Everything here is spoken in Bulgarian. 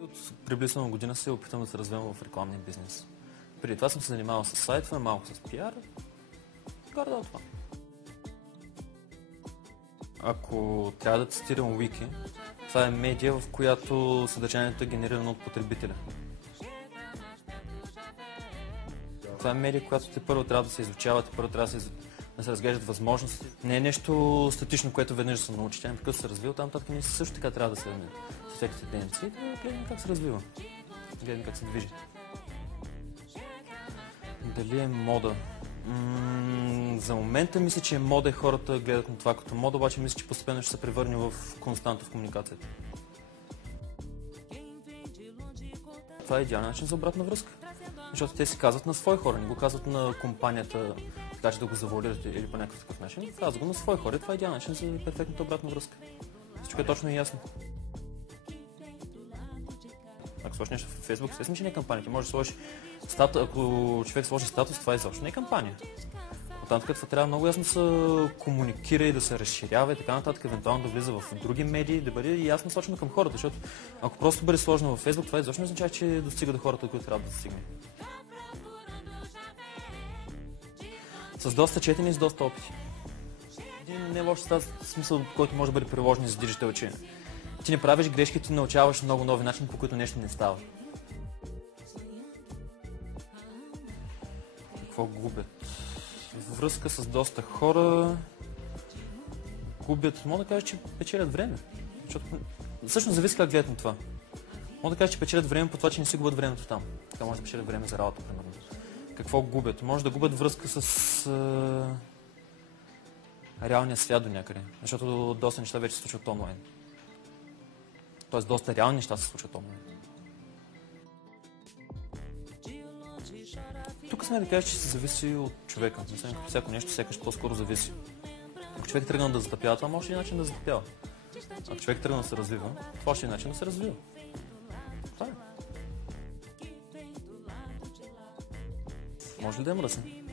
От приблизително година се опитвам да се развивам в рекламния бизнес. Преди това съм се занимавал с сайтове, малко с пиар. Горе-долу това. Ако трябва да цитирам Wiki, това е медия, в която съдържанието е генерирано от потребителя. Това е медия, която те първо трябва да се изучава, те първо трябва да се разглеждат възможности. Не е нещо статично, което веднъж да се научи. Тя непрекъснато се развива, там нататък ние също така трябва да следваме всяките дейности и да гледаме как се развива. Да гледаме как се движи. Дали е мода? За момента мисля, че е мода и хората гледат на това като мода, обаче мисля, че постепенно ще се превърне в константа в комуникацията. Това е идеален начин за обратна връзка. Защото те си казват на свои хора, не го казват на компанията, така че да го завуалират или по някакъв такъв начин. Казват го на свои хора и това е идеален начин за перфектната обратна връзка. Всичко е точно и ясно. Ако сложиш нещо в Facebook, естествено, че не е кампания. Може да сложиш статус, ако човек сложи статус, това изобщо не е кампания. Оттам това трябва много ясно да се комуникира и да се разширява и така нататък, евентуално да влиза в други медии, да бъде ясно сочено към хората, защото ако просто бъде сложено в Facebook, това изобщо не означава, че достига до хората, които трябва да достигне. С доста четене и с доста опити. Един не лош смисъл, който може да бъде приложен за диджитал, че ти не правиш грешки, ти научаваш много нови начини, по които нещо не става. Какво губят? Във връзка с доста хора губят, мога да кажа, че печелят време. Защото всъщност зависи как гледат на това. Мога да кажа, че печелят време по това, че не си губят времето там. Така може да печелят време за работа, примерно. Какво губят? Може да губят връзка с реалния свят до някъде. Защото доста неща вече се случват онлайн. Тоест доста реални неща се случват онлайн. Тук сме да кажа, че се зависи от човека. Мисля, всяко нещо сякаш по-скоро зависи. Ако човек тръгна да затъпява, това може и начин да затъпява. Ако човек тръгна да се развива, това ще е начин да се развива. Това е. Може ли да е мръсен?